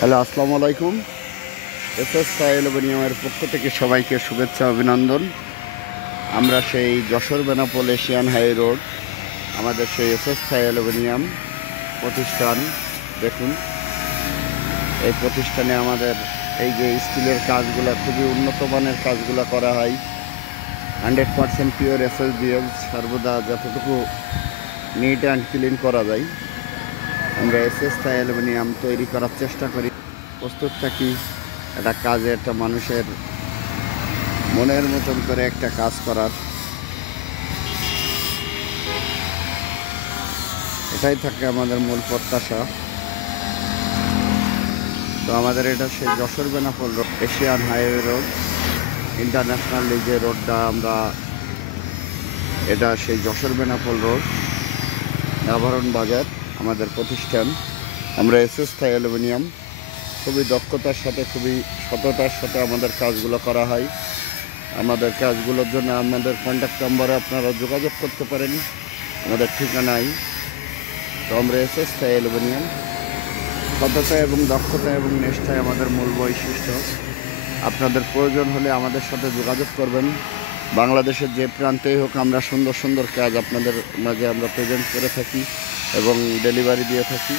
Hello, আসসালামু আলাইকুম। SS অ্যালুমিনিয়ামের পক্ষ থেকে সবাইকে শুভেচ্ছা অভিনন্দন। আমরা সেই Jessore Benapole Asian high road, আমাদের সেই এসএস অ্যালুমিনিয়াম প্রতিষ্ঠান। দেখুন, এই প্রতিষ্ঠানে আমাদের এই যে স্টিলের কাজগুলো খুবই উন্নত মানের কাজগুলো করা হয়। 100% পিওর এসএসবিএল, সর্বদা যতটুকু নিট অ্যান্ড ক্লিন করা যায় আমরা এসএস অ্যালুমিনিয়াম তৈরি করার চেষ্টা করি। প্রস্তুত থাকি একটা কাজে, একটা মানুষের মনের মতন করে একটা কাজ করার। এটাই থাকে আমাদের মূল প্রত্যাশা। তো আমাদের এটা সেই Jessore Benapole road, Asian highway road, international যে রোডটা আমরা, এটা সেই যশোর বেনাপোল রোড, আভরণ বাজার আমাদের প্রতিষ্ঠান। আমরা এসএস অ্যালুমিনিয়াম খুবই দক্ষতার সাথে, খুবই সততার সাথে আমাদের কাজগুলো করা হয়। আমাদের কাজগুলোর জন্য আমাদের কন্ট্যাক্ট নাম্বারে আপনারা যোগাযোগ করতে পারেন, আমাদের ঠিকানায়। তো আমরা এসএস অ্যালুমিনিয়াম, সততা এবং দক্ষতা এবং নিষ্ঠায় আমাদের মূল বৈশিষ্ট্য। আপনাদের প্রয়োজন হলে আমাদের সাথে যোগাযোগ করবেন। বাংলাদেশের যে প্রান্তেই হোক, আমরা সুন্দর সুন্দর কাজ আপনাদের মাঝে আমরা প্রেজেন্ট করে থাকি এবং ডেলিভারি দিয়ে থাকি।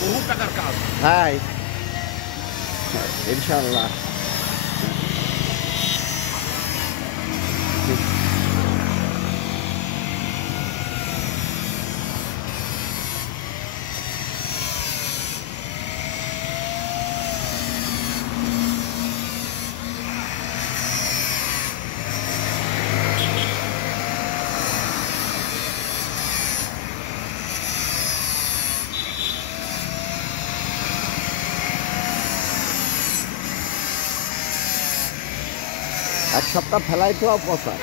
বহু টাকার কাজ। হ্যাঁ, ইনশাআল্লাহ। এক সপ্তাহ ফেলাই তো অপচা,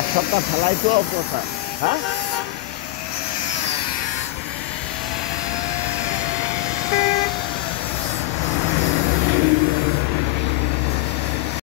এক সপ্তাহ ফেলাই তো অপচা। হ্যাঁ,